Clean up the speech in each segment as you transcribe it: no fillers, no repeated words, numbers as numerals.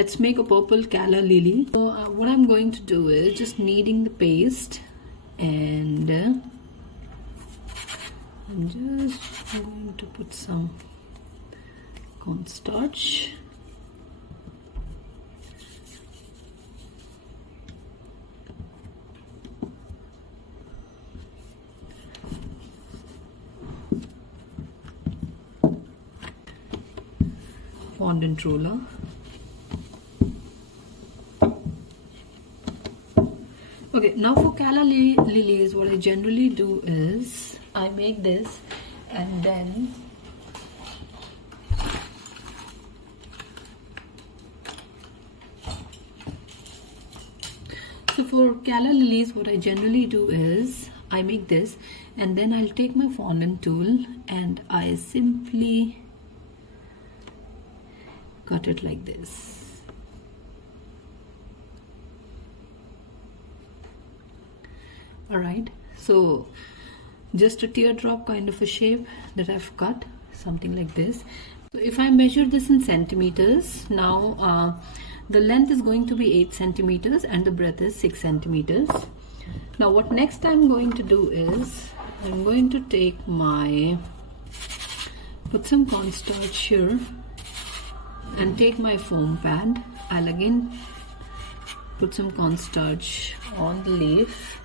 let's make a purple Calla Lily. So what I'm going to do is just kneading the paste, and I'm just going to put some cornstarch. Fondant roller. Okay, now for Calla Lilies, what I generally do is I make this, and then so for Calla Lilies, what I generally do is I make this, and then I'll take my fondant tool and I simply cut it like this. Alright, so just a teardrop kind of a shape that I've cut, something like this. So if I measure this in centimeters, now the length is going to be 8 centimeters and the breadth is 6 centimeters. Now what next I'm going to do is I'm going to take put some cornstarch here and take my foam pad. I'll again put some cornstarch on the leaf.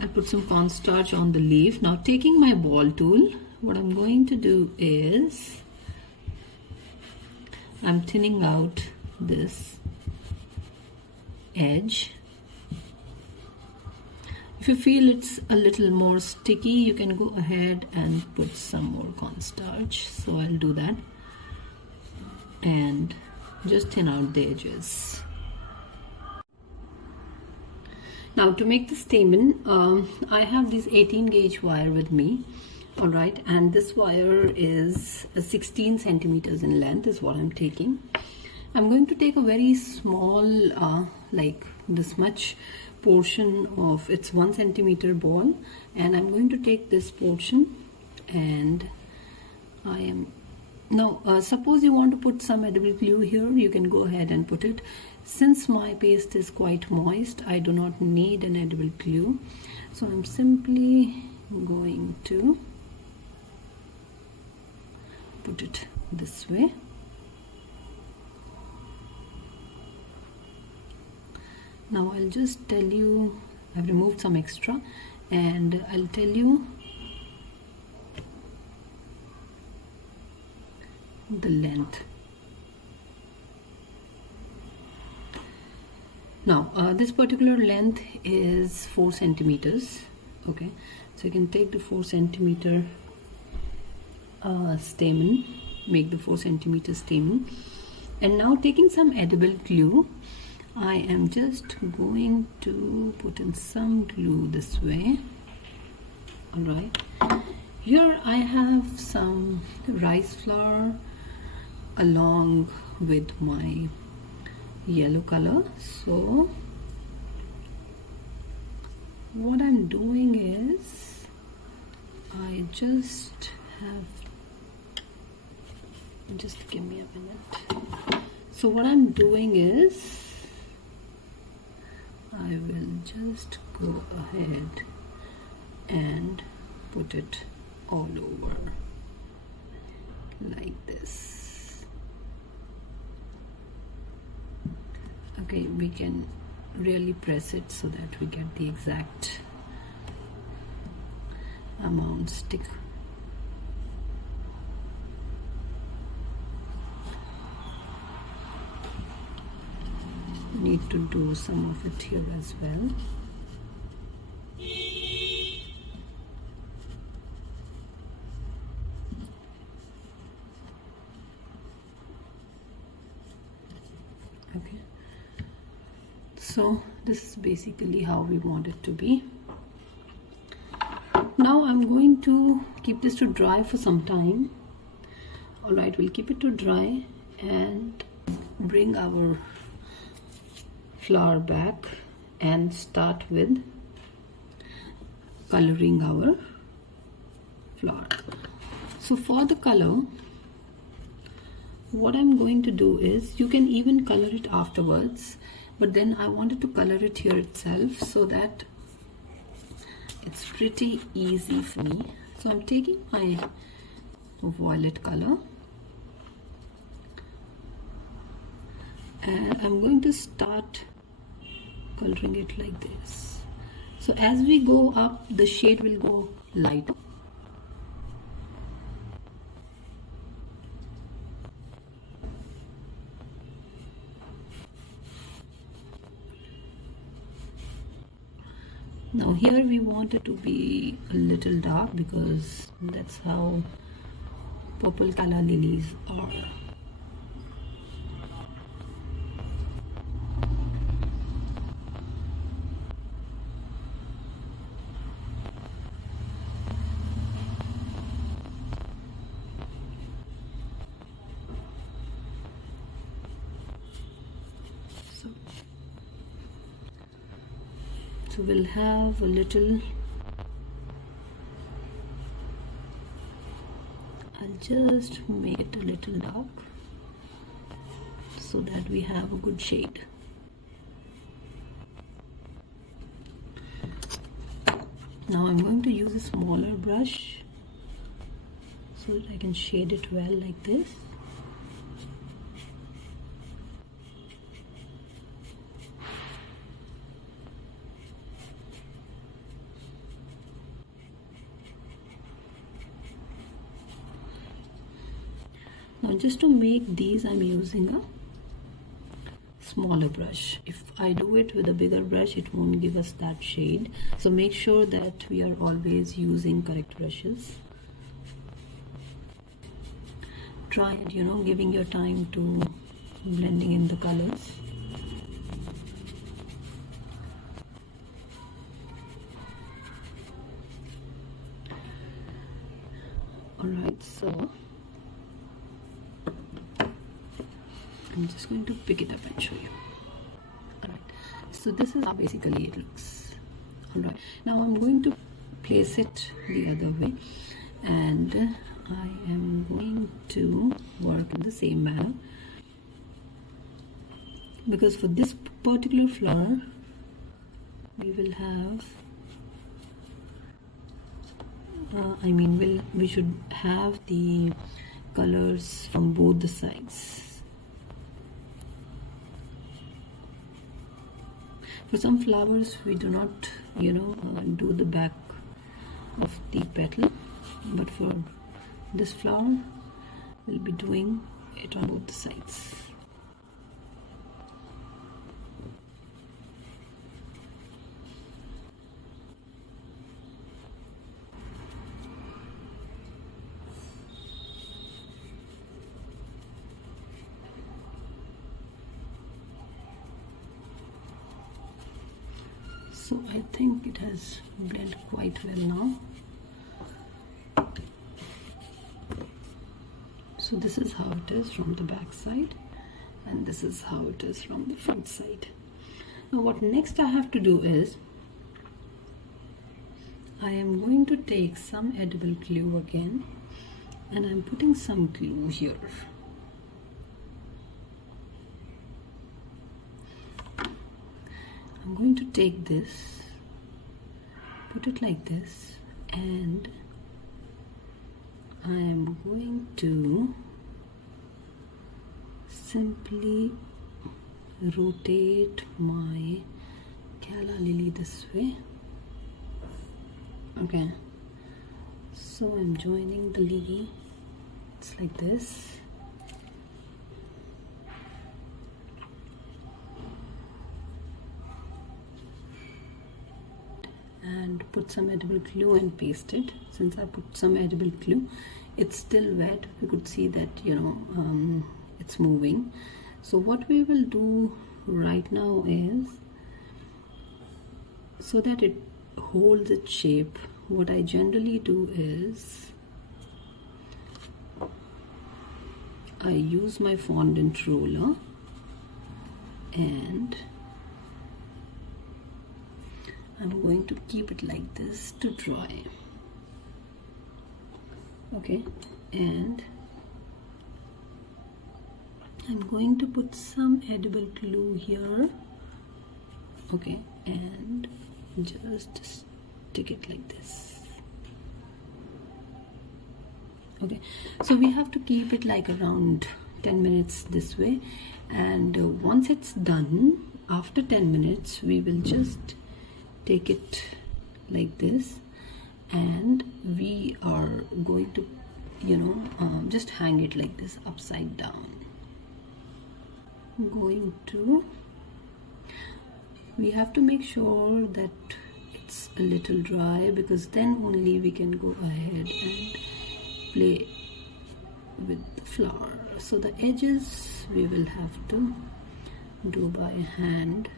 I'll put some cornstarch on the leaf. Now taking my ball tool, what I'm going to do is I'm thinning out this edge. If you feel it's a little more sticky, you can go ahead and put some more cornstarch. So I'll do that and just thin out the edges. Now to make the stamen, I have this 18 gauge wire with me. Alright, and this wire is 16 centimeters in length is what I'm taking. I'm going to take a very small, like this much portion of its 1 centimeter ball, and I'm going to take this portion, and I am now suppose you want to put some edible glue here, you can go ahead and put it. Since my paste is quite moist, I do not need an edible glue, so I'm simply going to put it this way. Now I'll just tell you, I've removed some extra, and I'll tell you the length. Now this particular length is 4 centimeters. Okay, so you can take the 4 centimeter stamen, make the 4 centimeter stamen, and now taking some edible glue, I am just going to put in some glue this way. Alright, here I have some rice flour along with my yellow color. So what I'm doing is I just give me a minute. So what I'm doing is I will just go ahead and put it all over like this. Okay, we can really press it so that we get the exact amount stick. Need to do some of it here as well. Okay, so this is basically how we want it to be. Now I'm going to keep this to dry for some time. Alright, we'll keep it to dry and bring our flour back and start with coloring our flour. So for the color, what I'm going to do is, you can even color it afterwards, but then I wanted to color it here itself so that it's pretty easy for me. So I'm taking my violet color and I'm going to start coloring it like this. So as we go up, the shade will go lighter. Now here we want it to be a little dark because that's how purple Calla lilies are. So we'll have a little, I'll just make it a little dark so that we have a good shade. Now I'm going to use a smaller brush so that I can shade it well like this. Now just to make these, I'm using a smaller brush. If I do it with a bigger brush, it won't give us that shade. So make sure that we are always using correct brushes. Try it, giving your time to blending in the colors. Alright, so I'm just going to pick it up and show you. Alright, so this is how basically it looks. Alright, now I'm going to place it the other way, and I am going to work in the same manner, because for this particular flower we will have we should have the colors from both the sides. For some flowers we do not do the back of the petal, but for this flower we'll be doing it on both the sides. So I think it has blended quite well now. So this is how it is from the back side, and this is how it is from the front side. Now what next I have to do is, I am going to take some edible glue again, and I'm putting some glue here. I'm going to take this, put it like this, and I am going to simply rotate my Calla Lily this way. Okay, so I'm joining the lily, it's like this. And put some edible glue and paste it. Since I put some edible glue, it's still wet. You could see that it's moving. So what we will do right now is, so that it holds its shape, what I generally do is I use my fondant roller and I'm going to keep it like this to dry. Okay, and I'm going to put some edible glue here, okay, and just stick it like this. Okay, so we have to keep it like around 10 minutes this way, and once it's done, after 10 minutes we will just take it like this, and we are going to, you know, just hang it like this upside down. We have to make sure that it's a little dry, because then only we can go ahead and play with the flower. So the edges we will have to do by hand.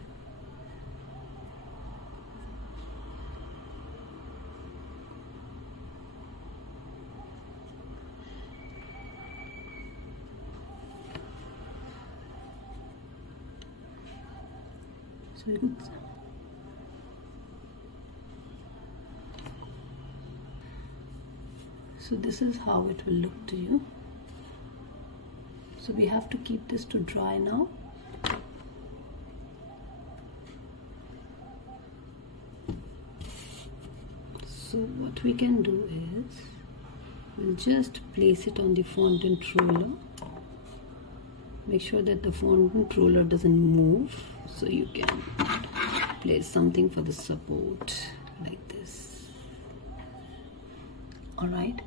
So this is how it will look to you. So we have to keep this to dry now. So what we can do is, we'll just place it on the fondant roller. Make sure that the fondant roller doesn't move, so you can place something for the support like this. Alright,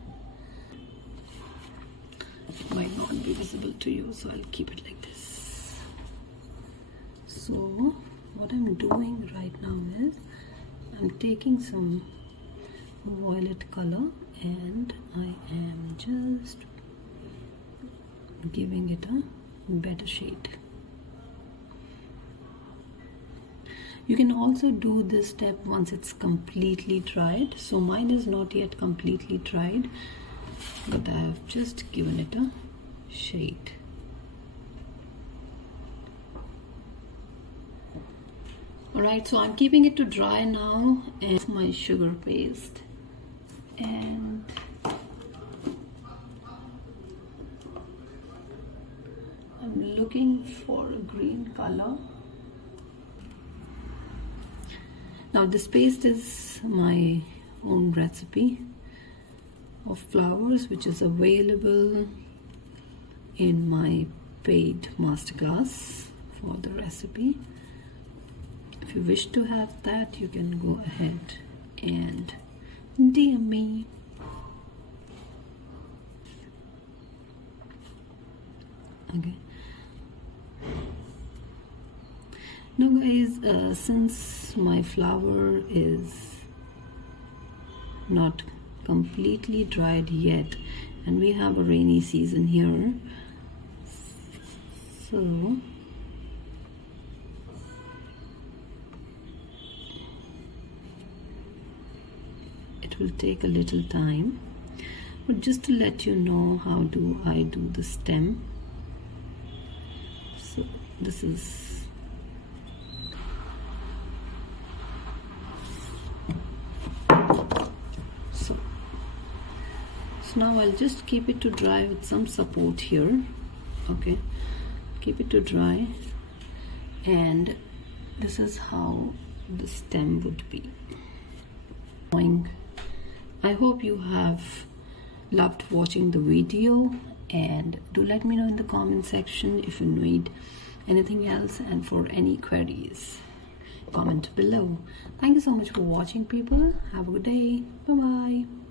it might not be visible to you, so I'll keep it like this. So what I'm doing right now is, I'm taking some violet color and I am just giving it a better shade. You can also do this step once it's completely dried. So mine is not yet completely dried, but I have just given it a shade. Alright, so I'm keeping it to dry now, and my sugar paste, and I'm looking for a green color. Now this paste is my own recipe of flowers, which is available in my paid masterclass for the recipe. If you wish to have that, you can go ahead and DM me. Okay. Now guys, since my flower is not completely dried yet, and we have a rainy season here, so it will take a little time, but just to let you know how do I do the stem. So this is now I'll just keep it to dry with some support here. Okay, keep it to dry, and this is how the stem would be. I hope you have loved watching the video, and do let me know in the comment section if you need anything else, and for any queries, comment below. Thank you so much for watching, people. Have a good day. Bye bye.